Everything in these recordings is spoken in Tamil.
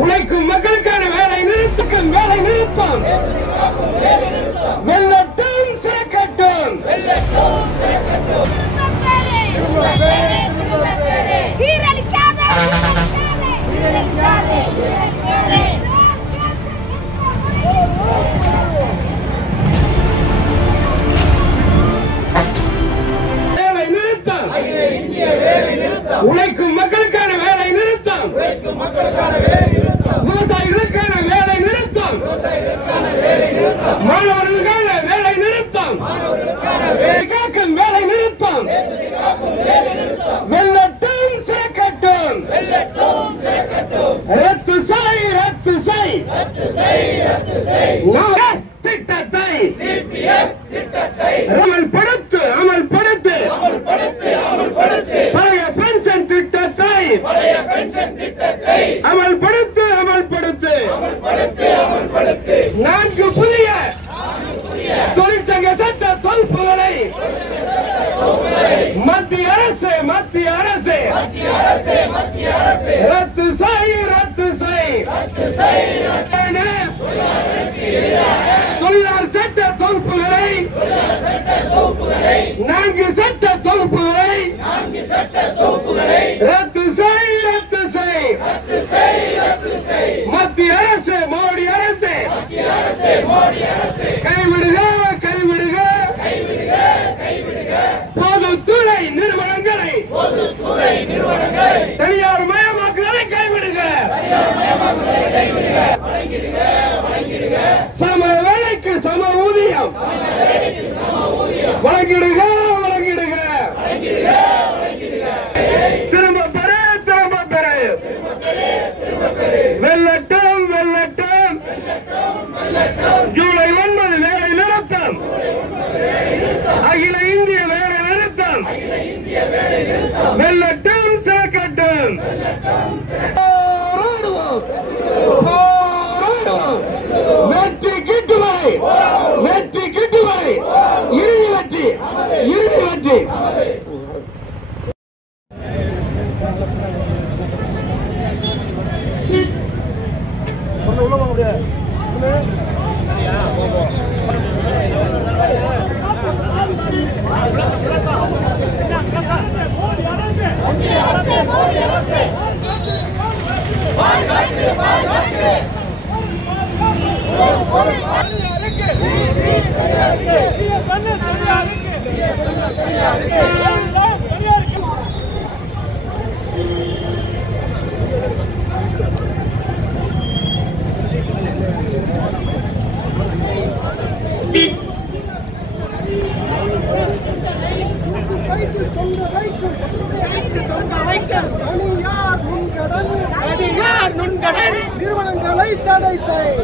உழைக்கும் மக்களுக்கான வேலை நிறுத்தம் வெள்ளட்டும் சிறக்கட்டும் உழைக்கும் மக்களுக்கான வேலை நிறுத்தம் விவசாயிகளுக்கான வேலை நிறுத்தம் மாணவர்களுக்கான வேலை நிறுத்தம் காக்கும் வேலை நிறுத்தம் வெள்ளட்டும் சிறக்கட்டும் ரத்து செய் திட்டத்தை அமல்படுத்து பழைய பென்ஷன் திட்டத்தை அமல்படுத்து 4 புதிய தொழிற்சங்க சட்ட தொகுப்புகளை மத்திய அரசு ரத்து செய் தொழிலாளர் சட்ட தொகுப்புகளை 4 சட்ட தொகுப்புகளை ரத்து செய் மத்திய அரசு மோடி அரசு கைவிடுக பொதுத்துறை நிறுவனங்களை தனியார் மயமாக்குதலை கைவிடுக சம வேலைக்கு சம ஊதியம் வழங்கிடுக திரும்ப பெற வெள்ளட்டும் ஜூலை 9 வேலை நிறுத்தம் அகில இந்திய வேலை நிறுத்தம் வெள்ளட்டும் சிறக்கட்டும் வெற்றி கிட்டுவை இறுதி வெற்றி நிறுவனங்களை தடை செய்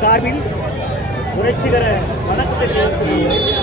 சார்பில் புரட்சிகர வணக்கத்தை தெரிவித்துக் கொள்கிறேன்.